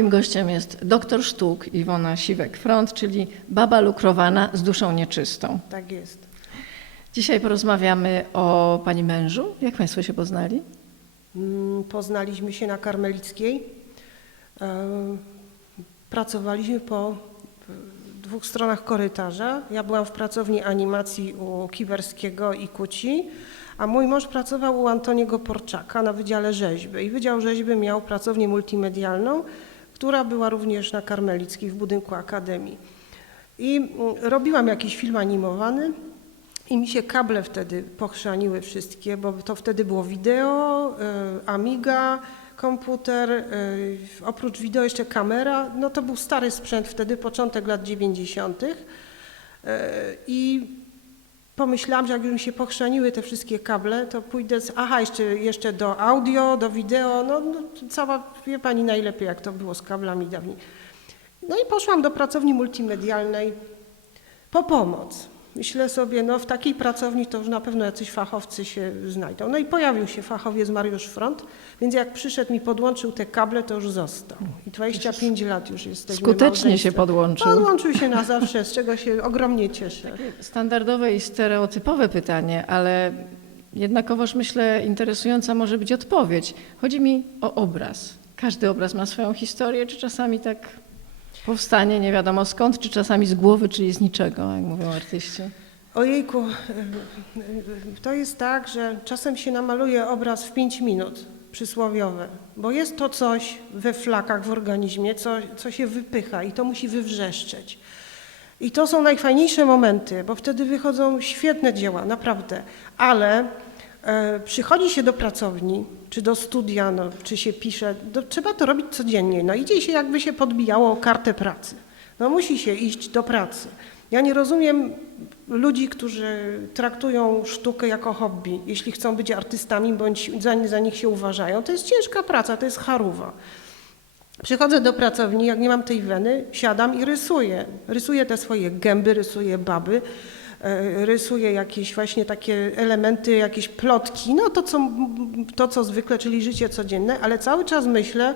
moim gościem jest doktor sztuk Iwona Siwek-Front, czyli baba lukrowana z duszą nieczystą. Tak jest. Dzisiaj porozmawiamy o pani mężu. Jak państwo się poznali? Mm, Poznaliśmy się na Karmelickiej. E, Pracowaliśmy po dwóch stronach korytarza. Ja byłam w pracowni animacji u Kiwerskiego i Kuci, a mój mąż pracował u Antoniego Porczaka na Wydziale Rzeźby. I Wydział Rzeźby miał pracownię multimedialną, która była również na Karmelickiej w budynku Akademii. I mm, robiłam jakiś film animowany i mi się kable wtedy pochrzaniły wszystkie, bo to wtedy było wideo, y, Amiga, komputer, y, oprócz wideo jeszcze kamera. No to był stary sprzęt wtedy, początek lat 90. Y, I pomyślałam, że jak już mi się pochrzaniły te wszystkie kable, to pójdę z, aha, jeszcze, jeszcze do audio, do wideo, no, no cała, wie pani najlepiej jak to było z kablami dawniej. No i poszłam do pracowni multimedialnej po pomoc. Myślę sobie, no w takiej pracowni to już na pewno jacyś fachowcy się znajdą. No i pojawił się fachowiec Mariusz Front, więc jak przyszedł mi podłączył te kable, to już został. I 25 lat już jesteśmy Skutecznie się podłączył. Podłączył się na zawsze, z czego się ogromnie cieszę. Standardowe i stereotypowe pytanie, ale jednakowoż myślę interesująca może być odpowiedź. Chodzi mi o obraz. Każdy obraz ma swoją historię, czy czasami tak powstanie nie wiadomo skąd, czy czasami z głowy, czyli z niczego, jak mówią artyści. Ojejku, to jest tak, że czasem się namaluje obraz w 5 minut, przysłowiowe, bo jest to coś we flakach w organizmie, co, co się wypycha i to musi wywrzeszczeć. I to są najfajniejsze momenty, bo wtedy wychodzą świetne dzieła, naprawdę. Ale przychodzi się do pracowni, czy do studia, no, czy się pisze, do, trzeba to robić codziennie. No idzie się jakby się podbijało kartę pracy. No musi się iść do pracy. Ja nie rozumiem ludzi, którzy traktują sztukę jako hobby, jeśli chcą być artystami, bądź za, za nich się uważają. To jest ciężka praca, to jest charuwa. Przychodzę do pracowni, jak nie mam tej weny, siadam i rysuję. Rysuję te swoje gęby, rysuję baby, e, rysuję jakieś właśnie takie elementy, jakieś plotki, no to co, to co zwykle, czyli życie codzienne, ale cały czas myślę,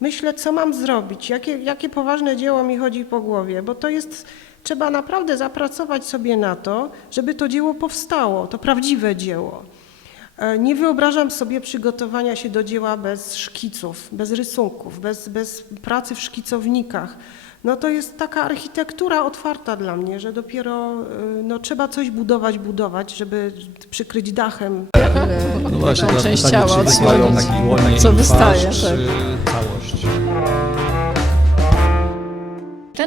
myślę, co mam zrobić, jakie, jakie poważne dzieło mi chodzi po głowie, bo to jest, trzeba naprawdę zapracować sobie na to, żeby to dzieło powstało, to prawdziwe dzieło. E, Nie wyobrażam sobie przygotowania się do dzieła bez szkiców, bez rysunków, bez, bez pracy w szkicownikach. No to jest taka architektura otwarta dla mnie, że dopiero e, no, trzeba coś budować, budować, żeby przykryć dachem. No właśnie, część pytanie, ciała czy odsłonić, co twarz, wystaje. czy Tak. całość.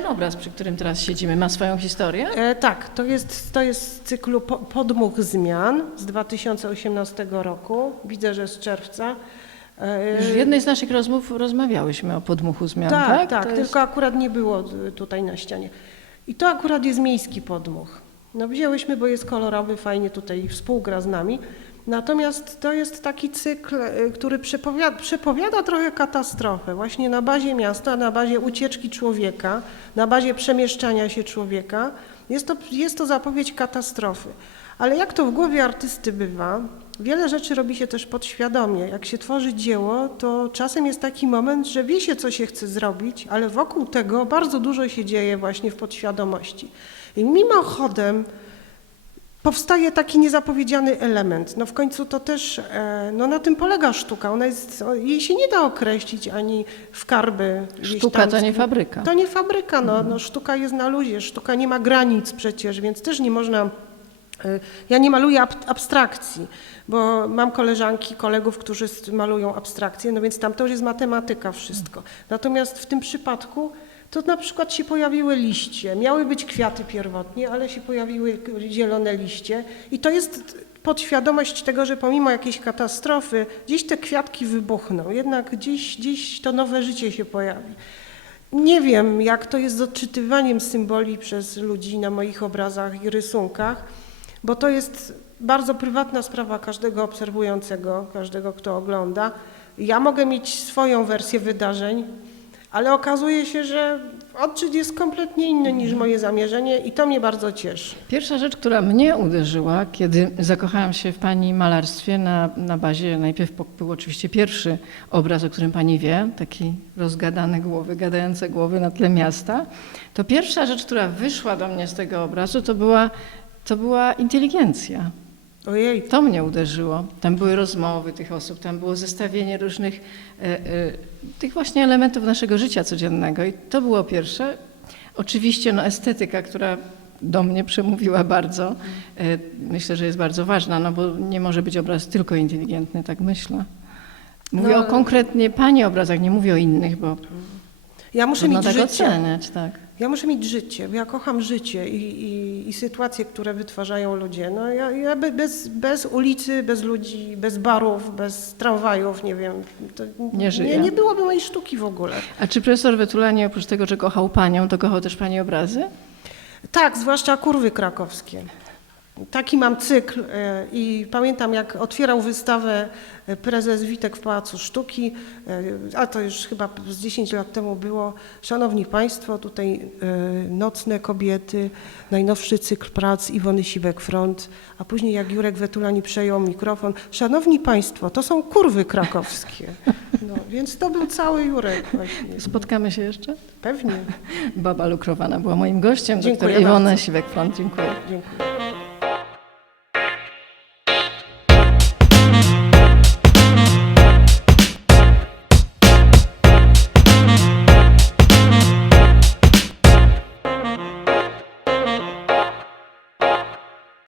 Obraz, przy którym teraz siedzimy, ma swoją historię? E, tak, to jest, to jest z cyklu po, Podmuch Zmian z 2018 roku. Widzę, że z czerwca. E, Już w jednej z naszych rozmów rozmawiałyśmy o podmuchu zmian, tak? Tak, tak, tylko jest- akurat nie było y, tutaj na ścianie. I to akurat jest miejski podmuch. No wzięłyśmy, bo jest kolorowy, fajnie tutaj współgra z nami. Natomiast to jest taki cykl, y, który przepowiada, przepowiada trochę katastrofę. Właśnie na bazie miasta, na bazie ucieczki człowieka, na bazie przemieszczania się człowieka. Jest to, jest to zapowiedź katastrofy. Ale jak to w głowie artysty bywa, wiele rzeczy robi się też podświadomie. Jak się tworzy dzieło, to czasem jest taki moment, że wie się, co się chce zrobić, ale wokół tego bardzo dużo się dzieje właśnie w podświadomości. I mimochodem powstaje taki niezapowiedziany element. No w końcu to też, e, no na tym polega sztuka. Ona jest, jej się nie da określić ani w karby. Sztuka to nie fabryka. to nie fabryka, no, no sztuka jest na luzie, sztuka nie ma granic przecież, więc też nie można. y, Ja nie maluję ab- abstrakcji, bo mam koleżanki, kolegów, którzy malują abstrakcje, no więc tam to już jest matematyka wszystko. Natomiast w tym przypadku to na przykład się pojawiły liście, miały być kwiaty pierwotnie, ale się pojawiły zielone liście i to jest podświadomość tego, że pomimo jakiejś katastrofy, gdzieś te kwiatki wybuchną, jednak gdzieś, gdzieś to nowe życie się pojawi. Nie wiem, jak to jest z odczytywaniem symboli przez ludzi na moich obrazach i rysunkach, bo to jest bardzo prywatna sprawa każdego obserwującego, każdego, kto ogląda. Ja mogę mieć swoją wersję wydarzeń, ale okazuje się, że odczyt jest kompletnie inny niż moje zamierzenie i to mnie bardzo cieszy. Pierwsza rzecz, która mnie uderzyła, kiedy zakochałam się w pani malarstwie na, na bazie, najpierw był oczywiście pierwszy obraz, o którym pani wie, taki rozgadane głowy, gadające głowy na tle miasta, to pierwsza rzecz, która wyszła do mnie z tego obrazu, to była, to była inteligencja. Ojej, To mnie uderzyło. Tam były rozmowy tych osób, tam było zestawienie różnych e, e, tych właśnie elementów naszego życia codziennego i to było pierwsze. Oczywiście no, estetyka, która do mnie przemówiła bardzo, e, myślę, że jest bardzo ważna, no bo nie może być obraz tylko inteligentny, tak myślę. Mówię No, o konkretnie Pani obrazach, nie mówię o innych, bo ja muszę mieć tak oceniać, tak. Ja muszę mieć życie, bo ja kocham życie i, i, i sytuacje, które wytwarzają ludzie. No ja, ja be- bez, bez ulicy, bez ludzi, bez barów, bez tramwajów, nie wiem, Nie żyję. nie, nie byłoby mojej sztuki w ogóle. A czy profesor Wetulani oprócz tego, że kochał Panią, to kochał też Pani obrazy? Tak, zwłaszcza kurwy krakowskie. Taki mam cykl e, i pamiętam jak otwierał wystawę e, prezes Witek w Pałacu Sztuki, e, a to już chyba z 10 lat temu było. Szanowni Państwo, tutaj Nocne Kobiety, najnowszy cykl prac Iwony Siwek-Front, a później jak Jurek Wetulani przejął mikrofon. Szanowni Państwo, to są kurwy krakowskie. No, więc to był cały Jurek właśnie. Spotkamy się jeszcze? Pewnie. Baba Lukrowana była moim gościem, Dziękuję doktor Iwona. Siwek-Front. Dziękuję. Dziękuję.